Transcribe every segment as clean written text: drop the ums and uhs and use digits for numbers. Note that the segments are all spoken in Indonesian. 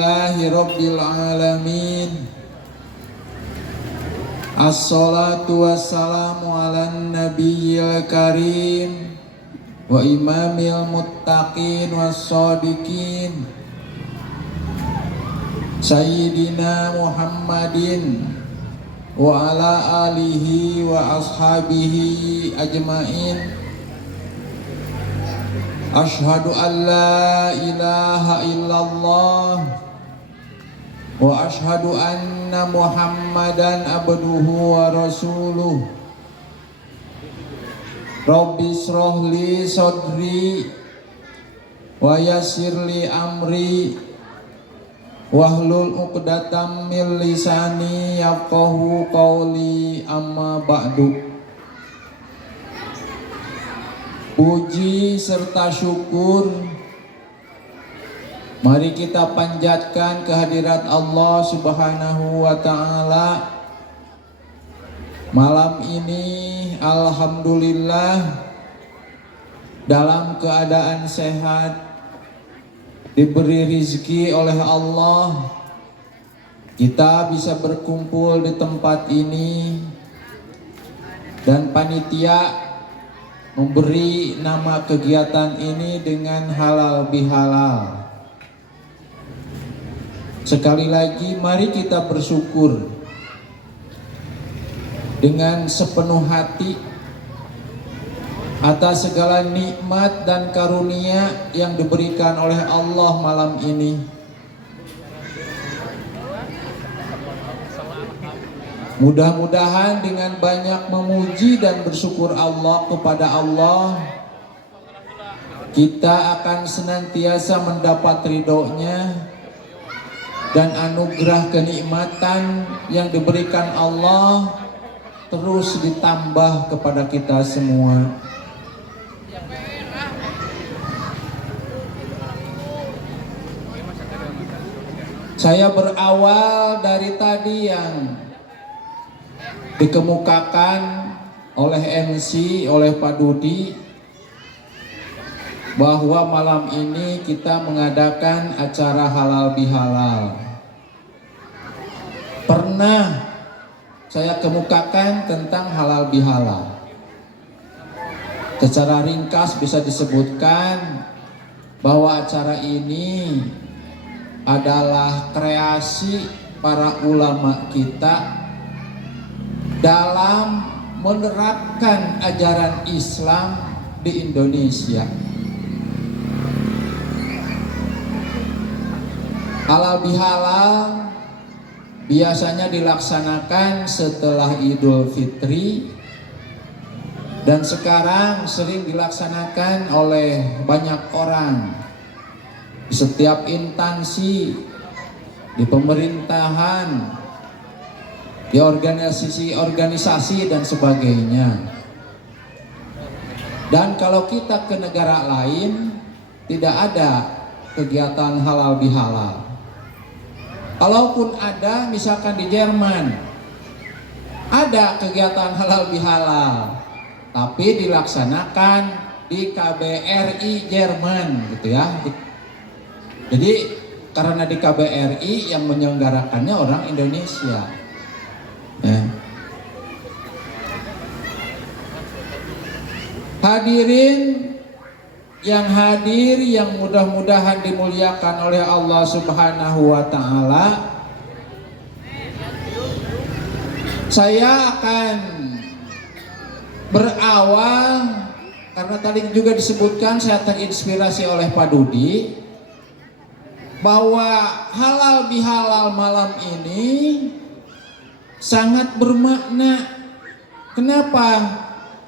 Alhamdulillahi Rabbil Alamin. Assalatu wassalamu ala nabiyil karim wa imamil muttaqin wassadiqin Sayyidina Muhammadin wa ala alihi wa ashabihi ajmain. Ashhadu an la ilaha illallah wa ashhadu anna Muhammadan abduhu wa rasuluh. Rabbi shrah li sadri wa yassir li amri wahlul 'uqdatam min lisani yafqahu qawli, amma ba'du. Puji serta syukur mari kita panjatkan kehadirat Allah Subhanahu wa ta'ala. Malam ini alhamdulillah dalam keadaan sehat, diberi rizki oleh Allah, kita bisa berkumpul di tempat ini, dan panitia memberi nama kegiatan ini dengan halal bihalal. Sekali lagi mari kita bersyukur dengan sepenuh hati atas segala nikmat dan karunia yang diberikan oleh Allah malam ini. Mudah-mudahan dengan banyak memuji dan bersyukur Allah kepada Allah, kita akan senantiasa mendapat ridhonya dan anugerah kenikmatan yang diberikan Allah terus ditambah kepada kita semua. Saya berawal dari tadi yang dikemukakan oleh MC, oleh Pak Dudi, bahwa malam ini kita mengadakan acara halal bihalal. Pernah saya kemukakan tentang halal bihalal. Secara ringkas bisa disebutkan bahwa acara ini adalah kreasi para ulama kita dalam menerapkan ajaran Islam di Indonesia. Halal bihalal biasanya dilaksanakan setelah Idul Fitri, dan sekarang sering dilaksanakan oleh banyak orang di setiap instansi, di pemerintahan, di organisasi dan sebagainya. Dan kalau kita ke negara lain, tidak ada kegiatan halal bihalal. Kalaupun ada, misalkan di Jerman ada kegiatan halal bihalal, tapi dilaksanakan di KBRI Jerman gitu ya. Jadi karena di KBRI yang menyelenggarakannya orang Indonesia. Hadirin yang hadir, yang mudah-mudahan dimuliakan oleh Allah Subhanahu wa ta'ala, saya akan berawal karena tadi juga disebutkan saya terinspirasi oleh Pak Dudi bahwa halal bihalal malam ini sangat bermakna. Kenapa?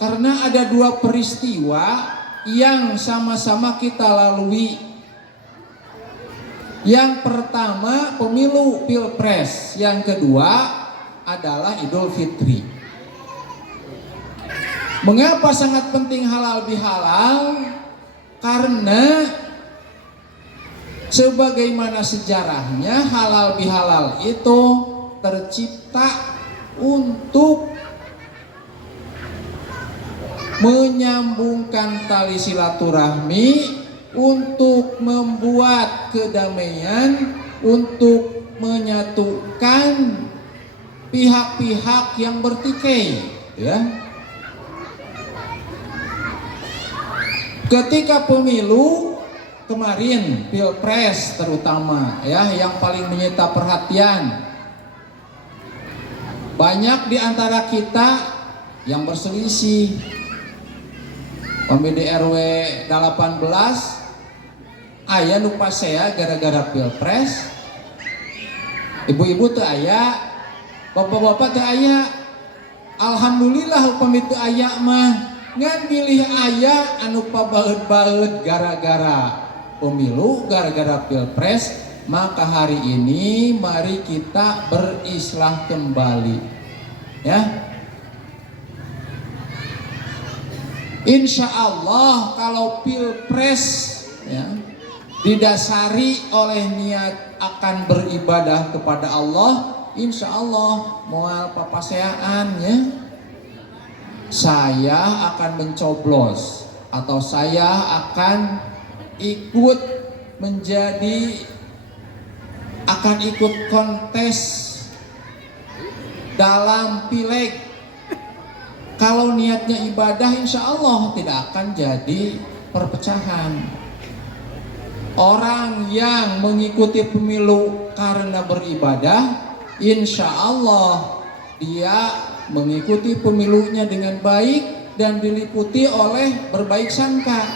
Karena ada dua peristiwa yang sama-sama kita lalui. Yang pertama pemilu Pilpres, yang kedua adalah Idul Fitri. Mengapa sangat penting halal bihalal? Karena sebagaimana sejarahnya halal bihalal itu tercipta untuk menyambungkan tali silaturahmi, untuk membuat kedamaian untuk menyatukan pihak-pihak yang bertikai, ya. Ketika pemilu kemarin, pilpres terutama, ya, yang paling menyita perhatian, banyak di antara kita yang berselisih. Pemilih RW 18 aya lupa saya gara-gara pilpres, ibu-ibu tuh aya, bapak-bapak tuh aya. Alhamdulillah upami teu aya mah ngan milih aya anu pabaeud-baeud gara-gara pemilu, gara-gara pilpres. Maka hari ini mari kita berislah kembali, ya. Insya Allah kalau pilpres, ya, didasari oleh niat akan beribadah kepada Allah, insya Allah moal papaseaan, ya, saya akan mencoblos atau saya akan ikut kontes dalam pileg. Kalau niatnya ibadah, insya Allah tidak akan jadi perpecahan. Orang yang mengikuti pemilu karena beribadah, insya Allah dia mengikuti pemilunya dengan baik dan diliputi oleh berbaik sangka.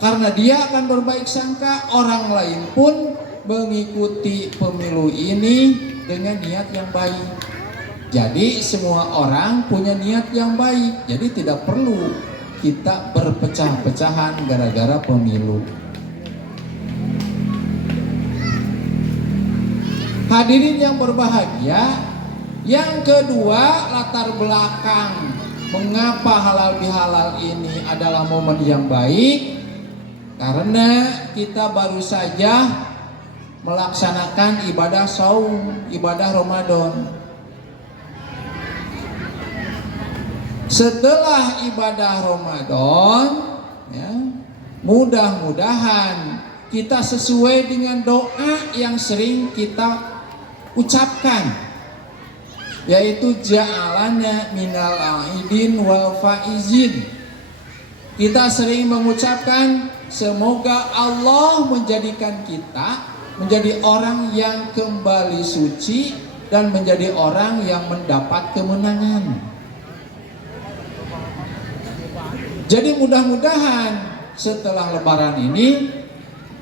Karena dia akan berbaik sangka, orang lain pun mengikuti pemilu ini dengan niat yang baik. Jadi semua orang punya niat yang baik. Jadi tidak perlu kita berpecah-pecahan gara-gara pemilu. Hadirin yang berbahagia, yang kedua, latar belakang mengapa halal bihalal ini adalah momen yang baik, karena kita baru saja melaksanakan ibadah saum, ibadah Ramadan. Setelah ibadah Ramadan, ya, mudah-mudahan kita sesuai dengan doa yang sering kita ucapkan, yaitu ja'alana minal aidin wal faizin. Kita sering mengucapkan semoga Allah menjadikan kita menjadi orang yang kembali suci dan menjadi orang yang mendapat kemenangan. Jadi mudah-mudahan setelah Lebaran ini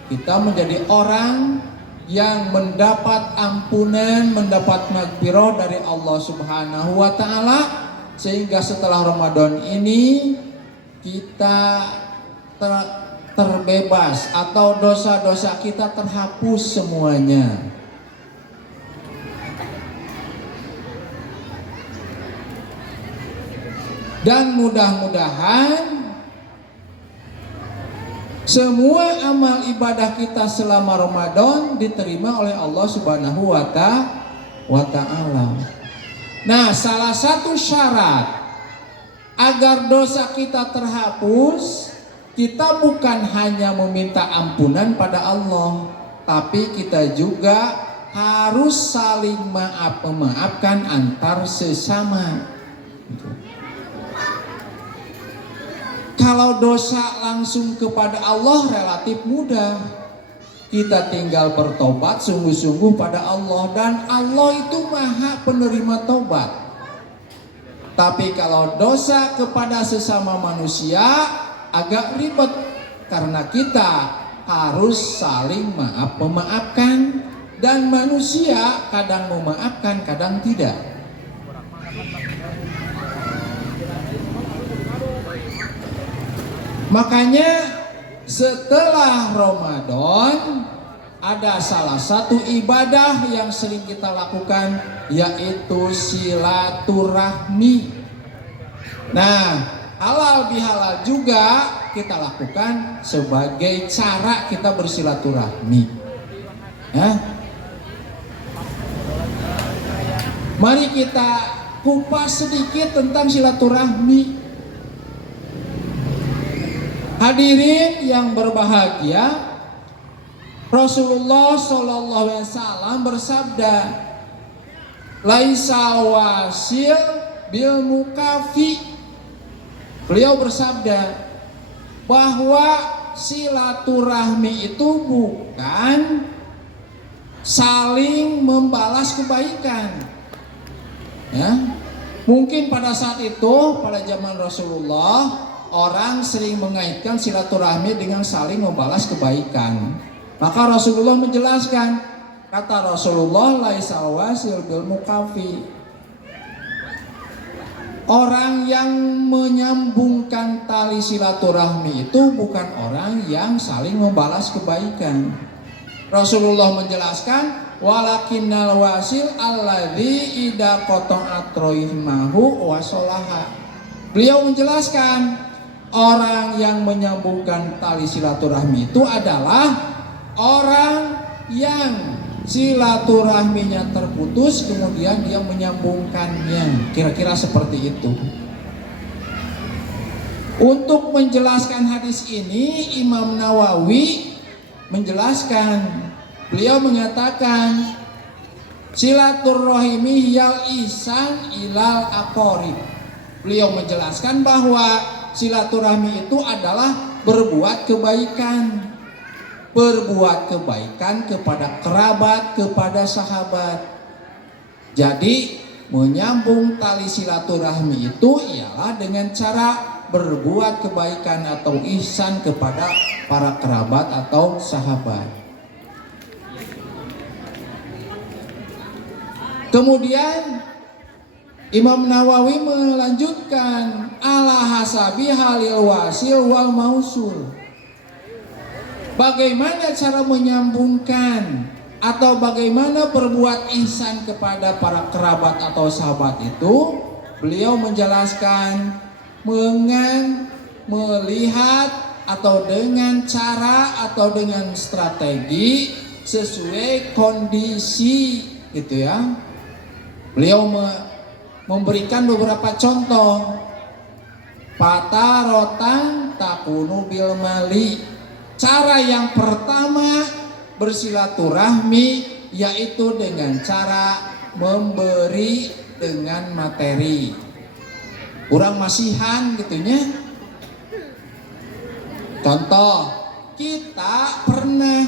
kita menjadi orang yang mendapat ampunan, mendapat maghfirah dari Allah Subhanahu wa taala, sehingga setelah Ramadan ini kita terbebas atau dosa-dosa kita terhapus semuanya. Dan mudah-mudahan semua amal ibadah kita selama Ramadan diterima oleh Allah Subhanahu wa ta'ala. Nah, salah satu syarat agar dosa kita terhapus, kita bukan hanya meminta ampunan pada Allah, tapi kita juga harus saling memaafkan antar sesama. Kalau dosa langsung kepada Allah relatif mudah. Kita tinggal bertobat sungguh-sungguh pada Allah, dan Allah itu Maha penerima tobat. Tapi kalau dosa kepada sesama manusia agak ribet, karena kita harus saling memaafkan, dan manusia kadang memaafkan, kadang tidak. Makanya setelah Ramadan ada salah satu ibadah yang sering kita lakukan, yaitu silaturahmi. Nah, halal bihalal juga kita lakukan sebagai cara kita bersilaturahmi, ya. Mari kita kupas sedikit tentang silaturahmi. Hadirin yang berbahagia, Rasulullah Shallallahu Alaihi Wasallam bersabda, laisa wasil bil mukafi. Beliau bersabda bahwa silaturahmi itu bukan saling membalas kebaikan. Ya, mungkin pada saat itu, pada zaman Rasulullah, orang sering mengaitkan silaturahmi dengan saling membalas kebaikan. Maka Rasulullah menjelaskan, kata Rasulullah, laisa wasil bil mukafi. Orang yang menyambungkan tali silaturahmi itu bukan orang yang saling membalas kebaikan. Rasulullah menjelaskan, walakinnal wasil alladzi idza qata'at rahimahu wa sholaha. Beliau menjelaskan, orang yang menyambungkan tali silaturahmi itu adalah orang yang silaturahminya terputus kemudian dia menyambungkannya. Kira-kira seperti itu. Untuk menjelaskan hadis ini, Imam Nawawi menjelaskan, beliau mengatakan silaturahimi hiyal ihsan ilal aqarib. Beliau menjelaskan bahwa silaturahmi itu adalah berbuat kebaikan. Berbuat kebaikan kepada kerabat, kepada sahabat. Jadi menyambung tali silaturahmi itu ialah dengan cara berbuat kebaikan atau ihsan kepada para kerabat atau sahabat. Kemudian Imam Nawawi melanjutkan, ala hasabi halil wasil wal mausul. Bagaimana cara menyambungkan atau bagaimana berbuat ihsan kepada para kerabat atau sahabat itu? Beliau menjelaskan dengan melihat atau dengan cara atau dengan strategi sesuai kondisi, gitu ya. Beliau memberikan beberapa contoh. Patarotan takunu bil mali. Cara yang pertama bersilaturahmi yaitu dengan cara memberi dengan materi. Kurang masihan gitunya. Contoh, kita pernah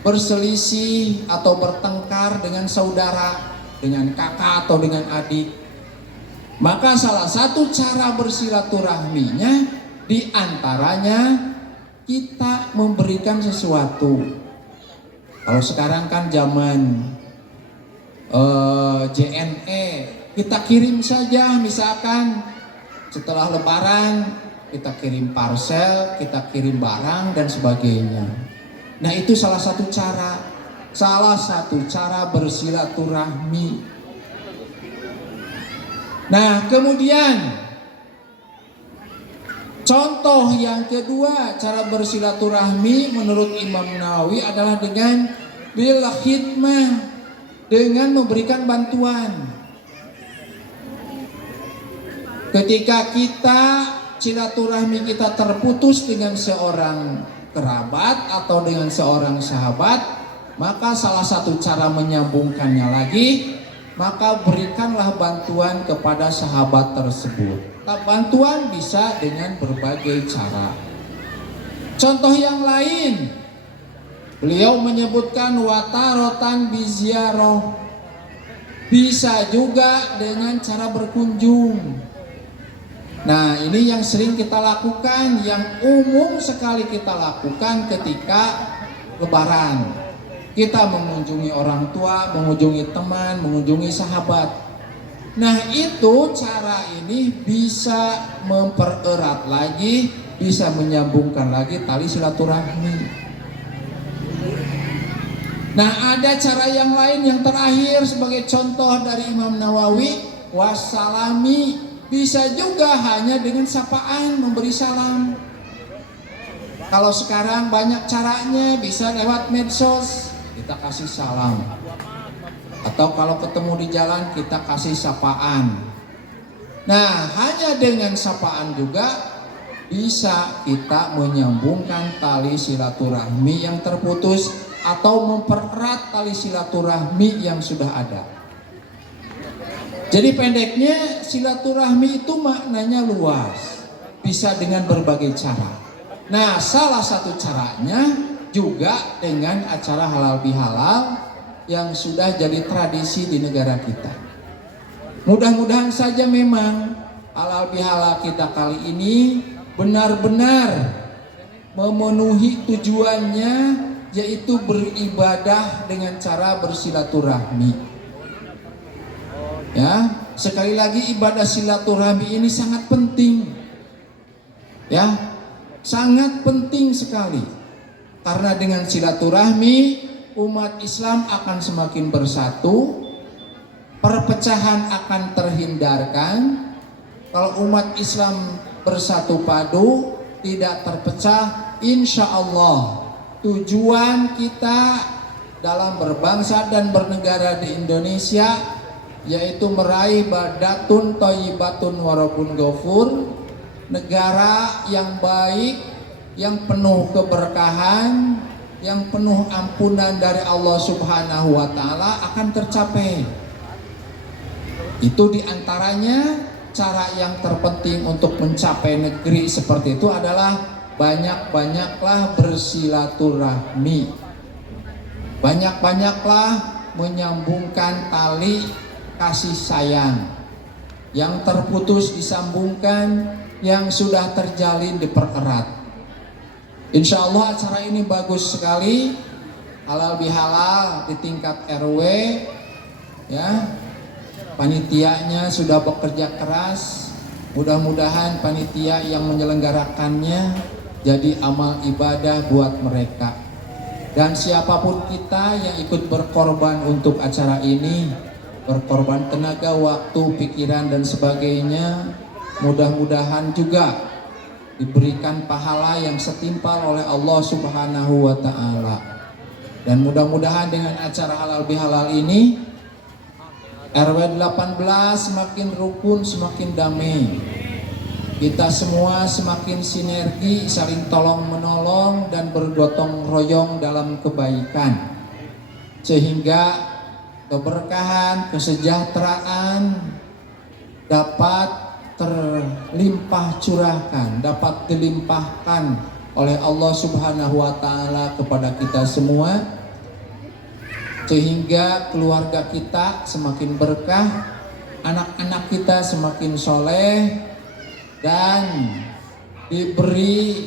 berselisih atau bertengkar dengan saudara, dengan kakak atau dengan adik. Maka salah satu cara bersilaturahminya diantaranya kita memberikan sesuatu. Kalau sekarang kan zaman JNE, kita kirim saja, misalkan setelah Lebaran kita kirim parcel, kita kirim barang dan sebagainya. Nah, itu salah satu cara bersilaturahmi. Nah, kemudian contoh yang kedua cara bersilaturahmi menurut Imam Nawawi adalah dengan bil khidmah, dengan memberikan bantuan. Ketika silaturahmi kita terputus dengan seorang kerabat atau dengan seorang sahabat, maka salah satu cara menyambungkannya lagi, maka berikanlah bantuan kepada sahabat tersebut. Bantuan bisa dengan berbagai cara. Contoh yang lain, beliau menyebutkan watarotan biziaroh, bisa juga dengan cara berkunjung. Nah, ini yang sering kita lakukan, yang umum sekali kita lakukan ketika Lebaran. Kita mengunjungi orang tua, mengunjungi teman, mengunjungi sahabat. Nah, itu cara ini bisa mempererat lagi, bisa menyambungkan lagi tali silaturahmi. Nah, ada cara yang lain yang terakhir sebagai contoh dari Imam Nawawi, wassalami, bisa juga hanya dengan sapaan, memberi salam. Kalau sekarang banyak caranya, bisa lewat medsos, kita kasih salam. Atau kalau ketemu di jalan kita kasih sapaan. Nah, hanya dengan sapaan juga bisa kita menyambungkan tali silaturahmi yang terputus atau mempererat tali silaturahmi yang sudah ada. Jadi pendeknya, silaturahmi itu maknanya luas, bisa dengan berbagai cara. Nah, salah satu caranya juga dengan acara halal bihalal yang sudah jadi tradisi di negara kita. Mudah-mudahan saja memang halal bihalal kita kali ini benar-benar memenuhi tujuannya, yaitu beribadah dengan cara bersilaturahmi. Ya, sekali lagi ibadah silaturahmi ini sangat penting. Ya, sangat penting sekali. Karena dengan silaturahmi umat Islam akan semakin bersatu, perpecahan akan terhindarkan. Kalau umat Islam bersatu padu, tidak terpecah, insya Allah tujuan kita dalam berbangsa dan bernegara di Indonesia, yaitu meraih badatun thayyibatun warabun ghafur, negara yang baik, yang penuh keberkahan, yang penuh ampunan dari Allah Subhanahu wa Ta'ala akan tercapai. Itu diantaranya cara yang terpenting untuk mencapai negeri seperti itu adalah banyak-banyaklah bersilaturahmi, banyak-banyaklah menyambungkan tali kasih sayang, yang terputus disambungkan, yang sudah terjalin dipererat. Insya Allah acara ini bagus sekali, halal bihalal di tingkat RW, ya. Panitianya sudah bekerja keras. Mudah-mudahan panitia yang menyelenggarakannya jadi amal ibadah buat mereka. Dan siapapun kita yang ikut berkorban untuk acara ini, berkorban tenaga, waktu, pikiran dan sebagainya, mudah-mudahan juga diberikan pahala yang setimpal oleh Allah Subhanahu wa Ta'ala. Dan mudah-mudahan dengan acara halal bihalal ini RW 18 semakin rukun, semakin damai. Kita semua semakin sinergi, saling tolong menolong dan bergotong royong dalam kebaikan. Sehingga keberkahan, kesejahteraan dapat terlimpah curahkan, dapat dilimpahkan oleh Allah Subhanahu wa Ta'ala kepada kita semua. Sehingga keluarga kita semakin berkah, anak-anak kita semakin soleh, dan diberi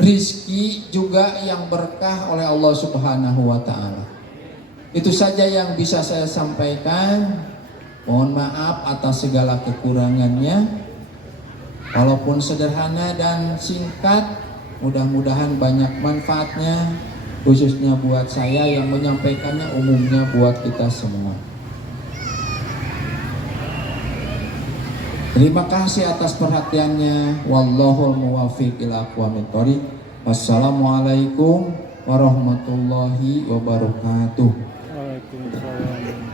rizki juga yang berkah oleh Allah Subhanahu wa Ta'ala. Itu saja yang bisa saya sampaikan. Mohon maaf atas segala kekurangannya. Walaupun sederhana dan singkat, mudah-mudahan banyak manfaatnya, khususnya buat saya yang menyampaikannya, umumnya buat kita semua. Terima kasih atas perhatiannya. Wallahul muwaffiq ila aqwamit thoriq. Wassalamualaikum warahmatullahi wabarakatuh. Waalaikumsalam.